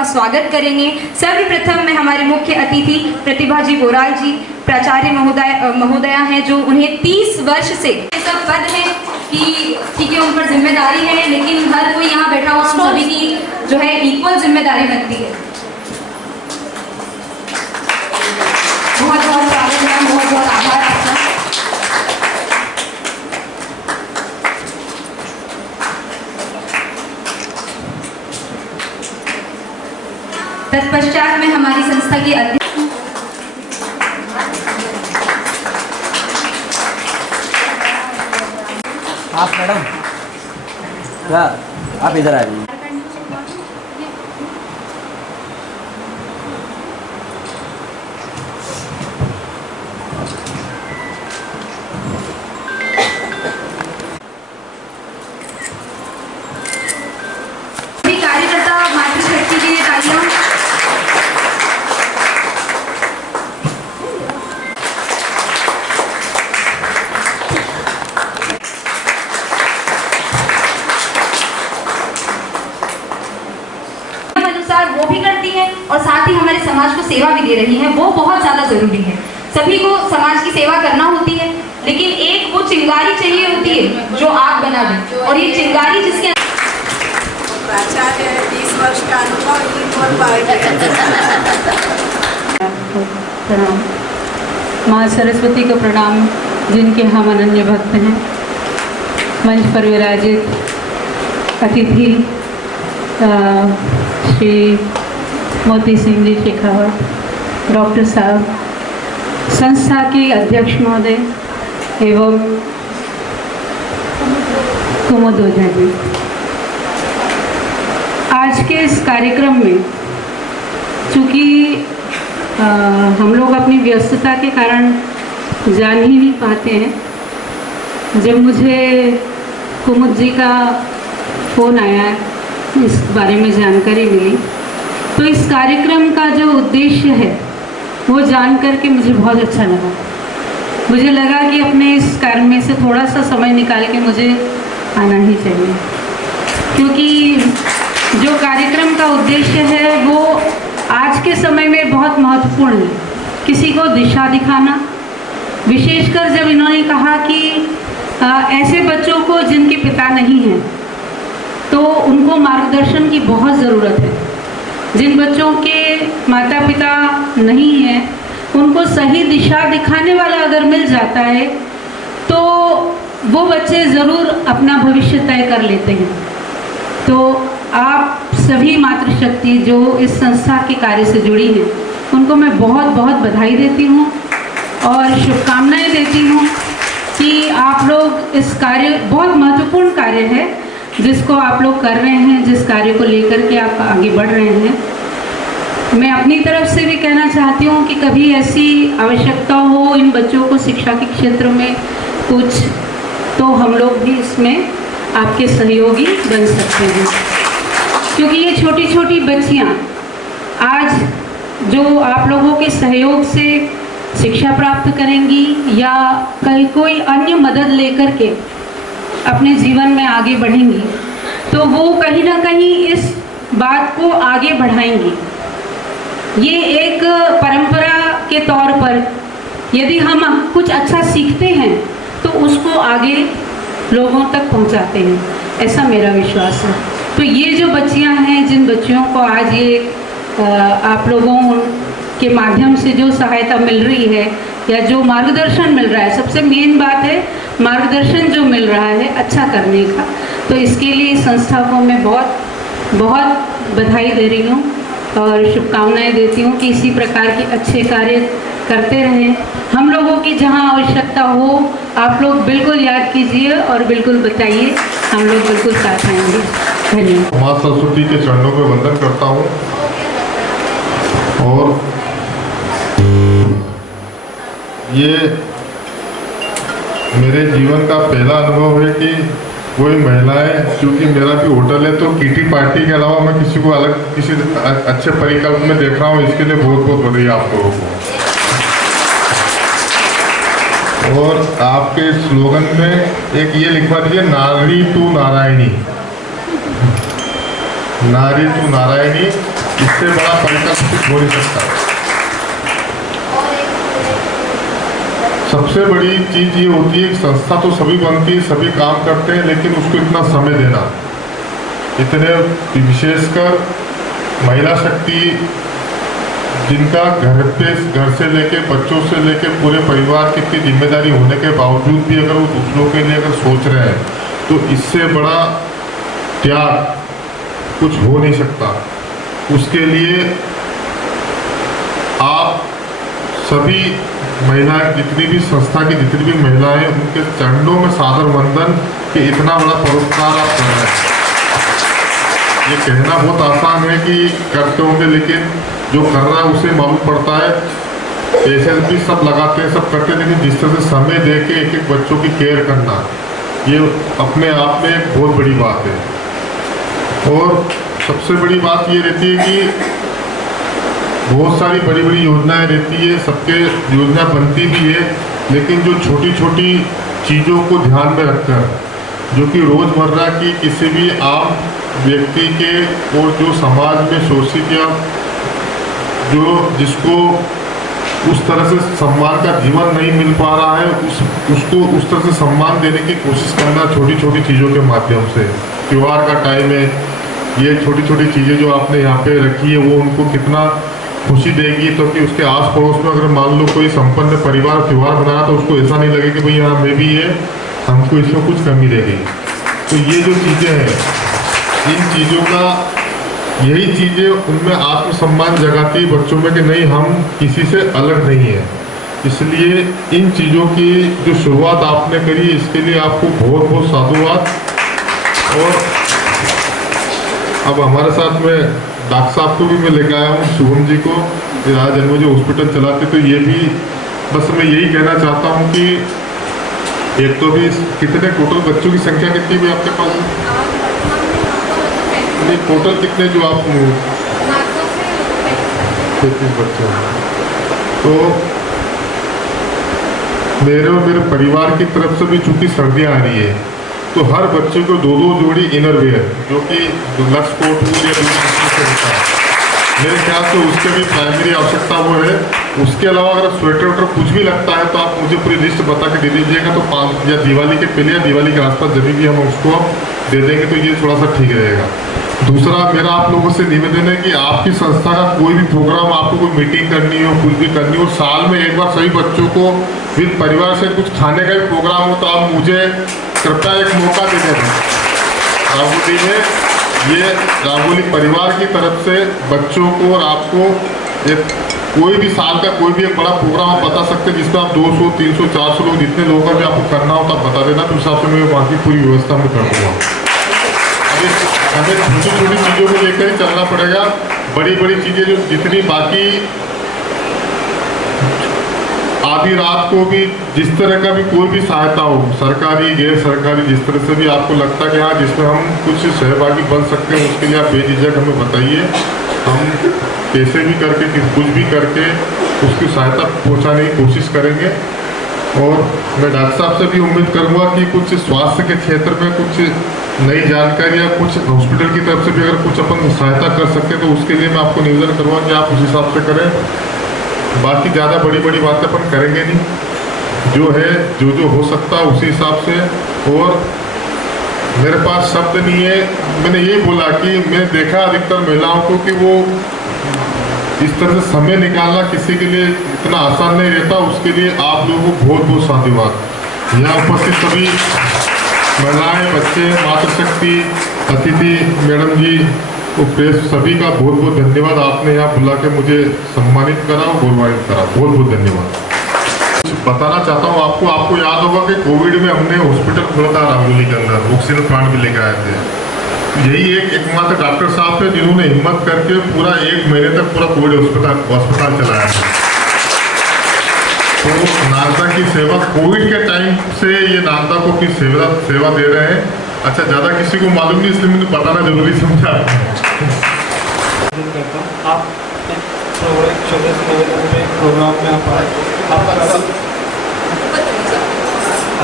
का स्वागत करेंगे। सर्वप्रथम मैं हमारे मुख्य अतिथि प्रतिभा जी बोराल जी प्राचार्य महोदया हैं, जो उन्हें 30 वर्ष से ऐसा पद है कि ठीक है उन पर जिम्मेदारी है, लेकिन हर कोई यहाँ बैठा हुआ हम सभी की जो है इक्वल जिम्मेदारी बनती है। बहुत बहुत स्वागत मैम, बहुत बहुत आभार आपका। तत्पश्चात में हमारी संस्था के अध्यक्ष आप मैडम क्या आप इधर आ जाइए। कार्यकर्ता मातृशक्ति के लिए तालियां। अनुसार वो भी करती है और साथ ही हमारे समाज को सेवा भी दे रही है, वो बहुत ज्यादा जरूरी है। सभी को समाज की सेवा करना होती है, लेकिन एक वो चिंगारी चाहिए होती है जो आग बना दे, और ये चिंगारी जिसके प्राचार्य है, 30 वर्ष का अनुभव ही बोल पाएगी। प्रणाम। माँ सरस्वती को प्रणाम, जिनके हम अनन्य भक्त हैं। मंच पर विराजित अतिथि श्री मोती सिंह जी शेखावत, डॉक्टर साहब, संस्था के अध्यक्ष महोदय एवं कुमुद ओझा जी, आज के इस कार्यक्रम में चूँकि हम लोग अपनी व्यस्तता के कारण जान ही नहीं पाते हैं, जब मुझे कुमुद जी का फ़ोन आया, इस बारे में जानकारी मिली, तो इस कार्यक्रम का जो उद्देश्य है वो जान करके मुझे बहुत अच्छा लगा। मुझे लगा कि अपने इस कार्य में से थोड़ा सा समय निकाल के मुझे आना ही चाहिए, क्योंकि जो कार्यक्रम का उद्देश्य है वो आज के समय में बहुत महत्वपूर्ण है। किसी को दिशा दिखाना, विशेषकर जब इन्होंने कहा कि ऐसे बच्चों को जिनके पिता नहीं हैं तो उनको मार्गदर्शन की बहुत ज़रूरत है। जिन बच्चों के माता पिता नहीं हैं उनको सही दिशा दिखाने वाला अगर मिल जाता है तो वो बच्चे ज़रूर अपना भविष्य तय कर लेते हैं। तो आप सभी मातृशक्ति जो इस संस्था के कार्य से जुड़ी हैं, उनको मैं बहुत बहुत बधाई देती हूँ और शुभकामनाएं देती हूँ कि आप लोग इस कार्य, बहुत महत्वपूर्ण कार्य है जिसको आप लोग कर रहे हैं, जिस कार्य को लेकर के आप आगे बढ़ रहे हैं। मैं अपनी तरफ से भी कहना चाहती हूँ कि कभी ऐसी आवश्यकता हो इन बच्चों को शिक्षा के क्षेत्र में कुछ, तो हम लोग भी इसमें आपके सहयोगी बन सकते हैं, क्योंकि ये छोटी छोटी बच्चियाँ आज जो आप लोगों के सहयोग से शिक्षा प्राप्त करेंगी या कहीं कोई अन्य मदद लेकर के अपने जीवन में आगे बढ़ेंगी, तो वो कहीं ना कहीं इस बात को आगे बढ़ाएंगी। ये एक परंपरा के तौर पर यदि हम कुछ अच्छा सीखते हैं तो उसको आगे लोगों तक पहुंचाते हैं, ऐसा मेरा विश्वास है। तो ये जो बच्चियां हैं, जिन बच्चियों को आज ये आप लोगों के माध्यम से जो सहायता मिल रही है या जो मार्गदर्शन मिल रहा है, सबसे मेन बात है मार्गदर्शन जो मिल रहा है अच्छा करने का, तो इसके लिए संस्था को मैं बहुत बहुत बधाई दे रही हूँ और शुभकामनाएं देती हूँ कि इसी प्रकार के अच्छे कार्य करते रहें। हम लोगों की जहाँ आवश्यकता हो आप लोग बिल्कुल याद कीजिए और बिल्कुल बताइए, हम लोग बिल्कुल साथ आएंगे। धन्यवाद। माँ सरस्वती के चरणों पर वंदन करता हूँ और ये मेरे जीवन का पहला अनुभव है कि कोई महिलाएं, क्योंकि मेरा भी होटल है, तो किटी पार्टी के अलावा मैं किसी को अलग किसी अच्छे परिकल्प में देख रहा हूँ, इसके लिए बहुत बहुत बधाई आप लोगों को। और आपके स्लोगन में एक ये लिखवा दीजिए, नारी तू नारायणी, नारी तू नारायणी। इससे बड़ा परिकल्प कुछ हो नहीं सकता। सबसे बड़ी चीज ये होती है कि संस्था तो सभी बनती है, सभी काम करते हैं, लेकिन उसको इतना समय देना, इतने विशेषकर महिला शक्ति जिनका घर से लेके बच्चों से लेके पूरे परिवार की इतनी जिम्मेदारी होने के बावजूद भी अगर वो दूसरों के लिए अगर सोच रहे हैं तो इससे बड़ा त्याग कुछ हो नहीं सकता। उसके लिए आप सभी महिलाएं, जितनी भी संस्था की जितनी भी महिलाएं, उनके चरणों में सादर वंदन कि इतना बड़ा परोपकार आप कर रहे हैं। ये कहना बहुत आसान है कि करते होंगे, लेकिन जो कर रहा है उसे मालूम पड़ता है। पैसे भी सब लगाते हैं, सब करते हैं, लेकिन जिस तरह से समय दे के एक एक बच्चों की केयर करना, ये अपने आप में एक बहुत बड़ी बात है। और सबसे बड़ी बात ये रहती है कि बहुत सारी बड़ी बड़ी योजनाएं रहती है, सबके योजना बनती भी है, लेकिन जो छोटी छोटी चीज़ों को ध्यान में रखकर, जो कि रोज़मर्रा की किसी भी आम व्यक्ति के और जो समाज में शोषित या जो जिसको उस तरह से सम्मान का जीवन नहीं मिल पा रहा है, उसको उस तरह से सम्मान देने की कोशिश करना छोटी छोटी चीज़ों के माध्यम से। त्योहार का टाइम है, ये छोटी छोटी चीज़ें जो आपने यहाँ पे रखी है वो उनको कितना खुशी देगी, तो कि उसके आस पड़ोस में अगर मान लो कोई संपन्न परिवार त्योहार बना तो उसको ऐसा नहीं लगे कि भाई हाँ मैं भी ये हमको इसमें कुछ कमी रह गई। तो ये जो चीज़ें हैं, इन चीज़ों का यही चीज़ें उनमें आत्मसम्मान जगाती है बच्चों में कि नहीं हम किसी से अलग नहीं है। इसलिए इन चीज़ों की जो शुरुआत आपने करी, इसके लिए आपको बहुत बहुत साधुवाद। और अब हमारे साथ में डॉक्टर साहब को भी मैं लेकर आया हूँ, शुभम जी को, आज जन्मोजी हॉस्पिटल चलाते, तो ये भी बस मैं यही कहना चाहता हूँ कि एक तो भी कितने टोटल बच्चों की संख्या कितनी भी आपके पास? नहीं, टोटल कितने जो आप 33 बच्चे हैं। तो मेरे और मेरे परिवार की तरफ से भी चूंकि सर्दियाँ आ रही है, तो हर बच्चे को 2-2 जोड़ी इनरवेयर, जो कि लक्स कोट हो या से होता है, मेरे ख्याल से उसके भी प्राइमरी आवश्यकता वो है। उसके अलावा अगर स्वेटर वेटर कुछ भी लगता है तो आप मुझे पूरी लिस्ट बता के दे दीजिएगा, तो 5 या दिवाली के पहले या दिवाली के आसपास जब भी हम उसको दे देंगे तो ये थोड़ा सा ठीक रहेगा। दूसरा मेरा आप लोगों से निवेदन है कि आपकी संस्था का कोई भी प्रोग्राम, आपको कोई मीटिंग करनी हो, कुछ भी करनी हो, साल में एक बार सभी बच्चों को विद परिवार से कुछ खाने का भी प्रोग्राम हो, तो आप मुझे कृपया एक मौका दे दें। राघोली में ये राघोली परिवार की तरफ से बच्चों को और आपको एक कोई भी साल का कोई भी एक बड़ा प्रोग्राम आप बता सकते हैं, जिसमें आप 200, 300, 400 लोग जितने लोगों का भी आपको करना हो तो आप बता देना, तो उस हिसाब से मैं वहाँ की पूरी व्यवस्था में कर दूँगा। हमें छोटी छोटी चीज़ों को लेकर ही चलना पड़ेगा। बड़ी बड़ी चीज़ें जो जितनी बाकी आधी रात को भी जिस तरह का भी कोई भी सहायता हो, सरकारी गैर सरकारी, जिस तरह से भी आपको लगता है कि हाँ जिसमें हम कुछ सहभागी बन सकते हैं, उसके लिए आप बेझिझक हमें बताइए। हम कैसे भी करके कुछ भी करके उसकी सहायता पहुंचाने की कोशिश करेंगे। और मैं डॉक्टर साहब से भी उम्मीद करूंगा कि कुछ स्वास्थ्य के क्षेत्र में कुछ नई जानकारी या कुछ हॉस्पिटल की तरफ से भी अगर कुछ अपन सहायता कर सकते हैं तो उसके लिए मैं आपको निवेदन करूँगा कि आप उस हिसाब से करें। बाकी ज़्यादा बड़ी बड़ी बातें अपन करेंगे नहीं, जो है जो हो सकता है उसी हिसाब से। और मेरे पास शब्द नहीं है, मैंने यही बोला कि मैं देखा अधिकतर महिलाओं को कि वो इस तरह से समय निकालना किसी के लिए इतना आसान नहीं रहता। उसके लिए आप लोगों को बहुत बहुत साधुवाद। यहाँ उपस्थित सभी महिलाएं, बच्चे, मातृशक्ति, अतिथि मैडम जी, प्रेस सभी का बहुत बहुत धन्यवाद। आपने यहाँ बुला के मुझे सम्मानित करा और गौरवान्वित करा, बहुत बहुत धन्यवाद। बताना चाहता हूँ आपको याद होगा कि कोविड में हमने हॉस्पिटल खोला था राघोली के अंदर, ऑक्सीजन प्लांट भी लेकर आए थे। यही एकमात्र डॉक्टर साहब थे जिन्होंने हिम्मत करके पूरा 1 महीने तक पूरा कोविड अस्पताल चलाया है। तो नालंदा की सेवा कोविड के टाइम से ये नालंदा को अपनी सेवा दे रहे हैं। अच्छा, ज़्यादा किसी को मालूम नहीं, इसलिए मुझे बताना जरूरी समझा। आप छोटे से प्रोग्राम में आप आए,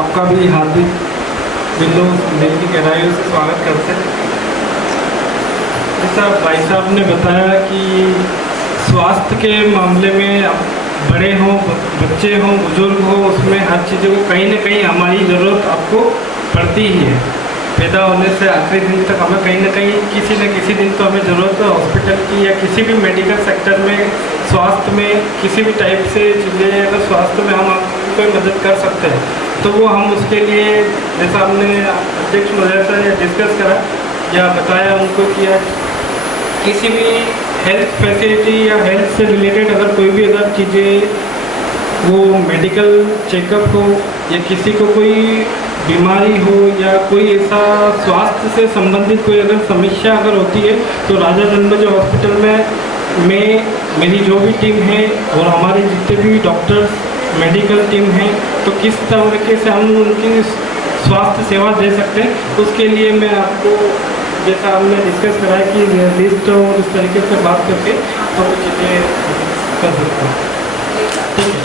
आपका भी हार्दिक दिल की गहराइयों से स्वागत करते हैं। जैसा भाई साहब ने बताया कि स्वास्थ्य के मामले में बड़े हों, बच्चे हों, बुजुर्ग हों, उसमें हर चीज़ों को कहीं ना कहीं हमारी ज़रूरत आपको पड़ती ही है। पैदा होने से आखिरी दिन तक हमें कहीं ना कहीं किसी न किसी दिन तो हमें ज़रूरत है हॉस्पिटल की, या किसी भी मेडिकल सेक्टर में, स्वास्थ्य में किसी भी टाइप से चीज़ें, अगर स्वास्थ्य में हम आपकी कोई मदद कर सकते हैं तो वो हम उसके लिए, जैसा हमने अध्यक्ष महोदय से डिस्कस करा या बताया उनको कि किसी भी हेल्थ फैसिलिटी या हेल्थ से रिलेटेड अगर कोई भी अगर चीज़ें, वो मेडिकल चेकअप हो या किसी को कोई बीमारी हो या कोई ऐसा स्वास्थ्य से संबंधित कोई अगर समस्या अगर होती है तो राजा जन्मज हॉस्पिटल में मेरी जो भी टीम है और हमारे जितने भी डॉक्टर्स मेडिकल टीम है, तो किस तरीके से हम उनकी स्वास्थ्य सेवा दे सकते हैं, उसके लिए मैं आपको, जैसा हमने डिस्कस करा है कि लिस्ट और इस तरीके से बात करके तो वो चीज़ें कर सकते हैं। ठीक है,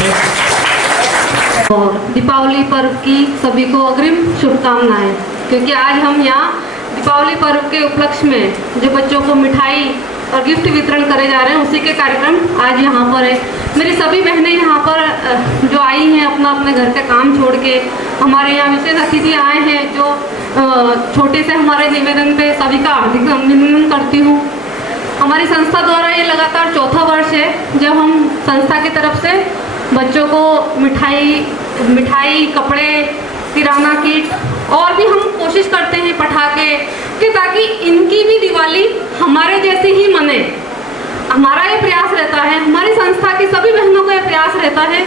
थैंक यू। और दीपावली पर्व की सभी को अग्रिम शुभकामनाएं, क्योंकि आज हम यहाँ दीपावली पर्व के उपलक्ष्य में जो बच्चों को मिठाई और गिफ्ट वितरण करे जा रहे हैं, उसी के कार्यक्रम आज यहाँ पर है। मेरी सभी बहनें यहाँ पर जो आई हैं अपना अपने घर का काम छोड़ के, हमारे यहाँ विशेष अतिथि आए हैं, जो छोटे से हमारे निवेदन पे सभी का हार्दिक अभिनंदन करती हूँ। हमारी संस्था द्वारा ये लगातार चौथा वर्ष है जब हम संस्था की तरफ से बच्चों को मिठाई, कपड़े, किराना किट और भी हम कोशिश करते हैं पटाखे कि ताकि इनकी भी दिवाली हमारे जैसे ही मने। हमारा ये प्रयास रहता है, हमारी संस्था की सभी बहनों का ये प्रयास रहता है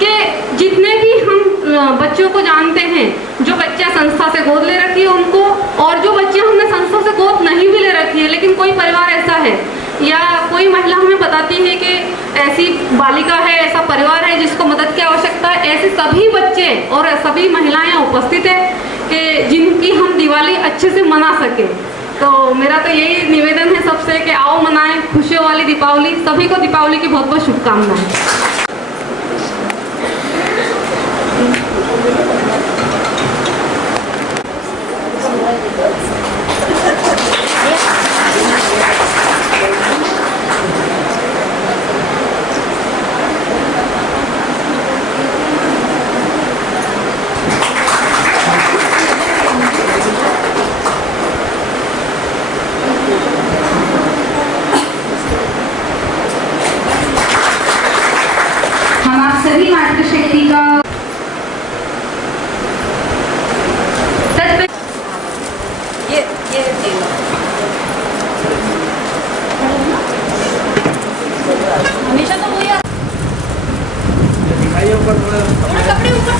कि जितने भी हम बच्चों को जानते हैं, जो बच्चा संस्था से गोद ले रखी है उनको, और जो बच्चे हमने संस्था से गोद नहीं भी ले रखी है लेकिन कोई परिवार ऐसा है या कोई महिला हमें बताती है कि ऐसी बालिका है, ऐसा परिवार है जिसको मदद की आवश्यकता है, ऐसे सभी बच्चे और सभी महिलाएं उपस्थित है कि जिनकी हम दिवाली अच्छे से मना सके। तो मेरा तो यही निवेदन है सबसे कि आओ मनाएं खुशियों वाली दीपावली। सभी को दीपावली की बहुत बहुत शुभकामनाएं। हम आप सभी मातृशक्ति का ये हमेशा तो वही दिखाइए ऊपर थोड़ा कपड़े ऊपर